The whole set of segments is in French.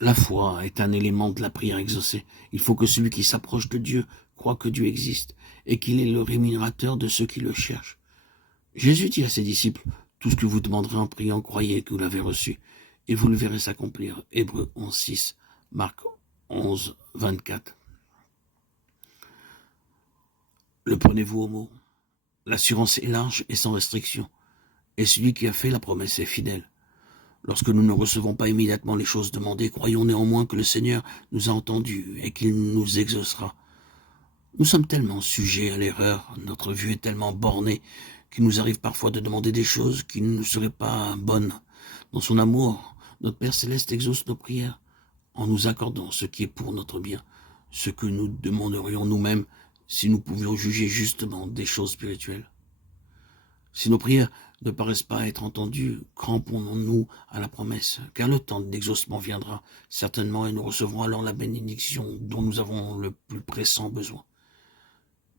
La foi est un élément de la prière exaucée. Il faut que celui qui s'approche de Dieu croit que Dieu existe et qu'il est le rémunérateur de ceux qui le cherchent. Jésus dit à ses disciples, « Tout ce que vous demanderez en priant, croyez que vous l'avez reçu, et vous le verrez s'accomplir. » Hébreux 11, 6, Marc 11, 24. Le prenez-vous au mot? L'assurance est large et sans restriction, et celui qui a fait la promesse est fidèle. Lorsque nous ne recevons pas immédiatement les choses demandées, croyons néanmoins que le Seigneur nous a entendus et qu'il nous exaucera. Nous sommes tellement sujets à l'erreur, notre vue est tellement bornée qu'il nous arrive parfois de demander des choses qui ne seraient pas bonnes. Dans son amour, notre Père Céleste exauce nos prières en nous accordant ce qui est pour notre bien, ce que nous demanderions nous-mêmes si nous pouvions juger justement des choses spirituelles. Si nos prières ne paraissent pas être entendues, cramponnons-nous à la promesse, car le temps de l'exaucement viendra certainement et nous recevrons alors la bénédiction dont nous avons le plus pressant besoin.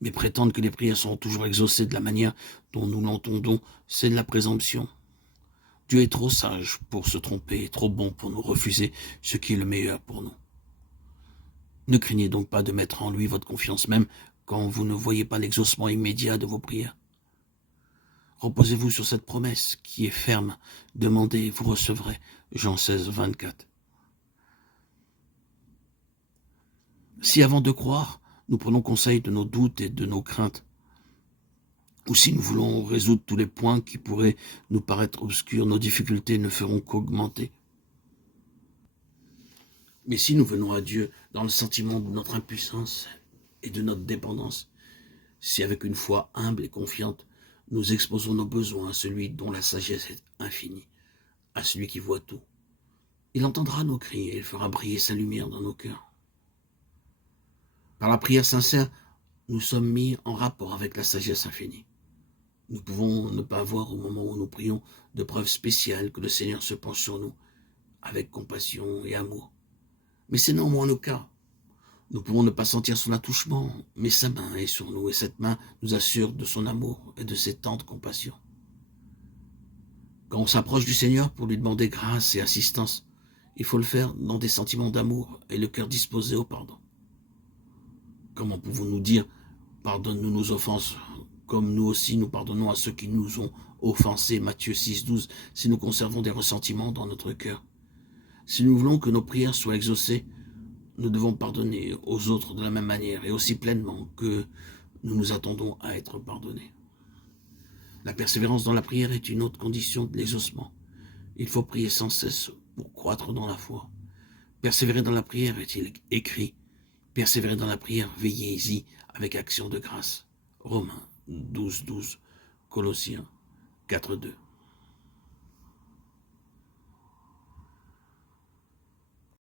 Mais prétendre que les prières seront toujours exaucées de la manière dont nous l'entendons, c'est de la présomption. Dieu est trop sage pour se tromper et trop bon pour nous refuser ce qui est le meilleur pour nous. Ne craignez donc pas de mettre en lui votre confiance même quand vous ne voyez pas l'exaucement immédiat de vos prières. Reposez-vous sur cette promesse qui est ferme. Demandez, vous recevrez. Jean 16, 24. Si avant de croire, nous prenons conseil de nos doutes et de nos craintes, ou si nous voulons résoudre tous les points qui pourraient nous paraître obscurs, nos difficultés ne feront qu'augmenter. Mais si nous venons à Dieu dans le sentiment de notre impuissance et de notre dépendance, si avec une foi humble et confiante, nous exposons nos besoins à celui dont la sagesse est infinie, à celui qui voit tout, il entendra nos cris et il fera briller sa lumière dans nos cœurs. Par la prière sincère, nous sommes mis en rapport avec la sagesse infinie. Nous pouvons ne pas voir au moment où nous prions de preuves spéciales que le Seigneur se penche sur nous avec compassion et amour. Mais c'est néanmoins le cas. Nous pouvons ne pas sentir son attouchement, mais sa main est sur nous et cette main nous assure de son amour et de ses tendres compassions. Quand on s'approche du Seigneur pour lui demander grâce et assistance, il faut le faire dans des sentiments d'amour et le cœur disposé au pardon. Comment pouvons-nous dire « Pardonne-nous nos offenses » comme nous aussi nous pardonnons à ceux qui nous ont offensés, Matthieu 6, 12, si nous conservons des ressentiments dans notre cœur. Si nous voulons que nos prières soient exaucées, nous devons pardonner aux autres de la même manière et aussi pleinement que nous nous attendons à être pardonnés. La persévérance dans la prière est une autre condition de l'exaucement. Il faut prier sans cesse pour croître dans la foi. Persévérer dans la prière est-il écrit. Persévérer dans la prière, veillez-y avec action de grâce. Romains 12, 12, Colossiens 4, 2.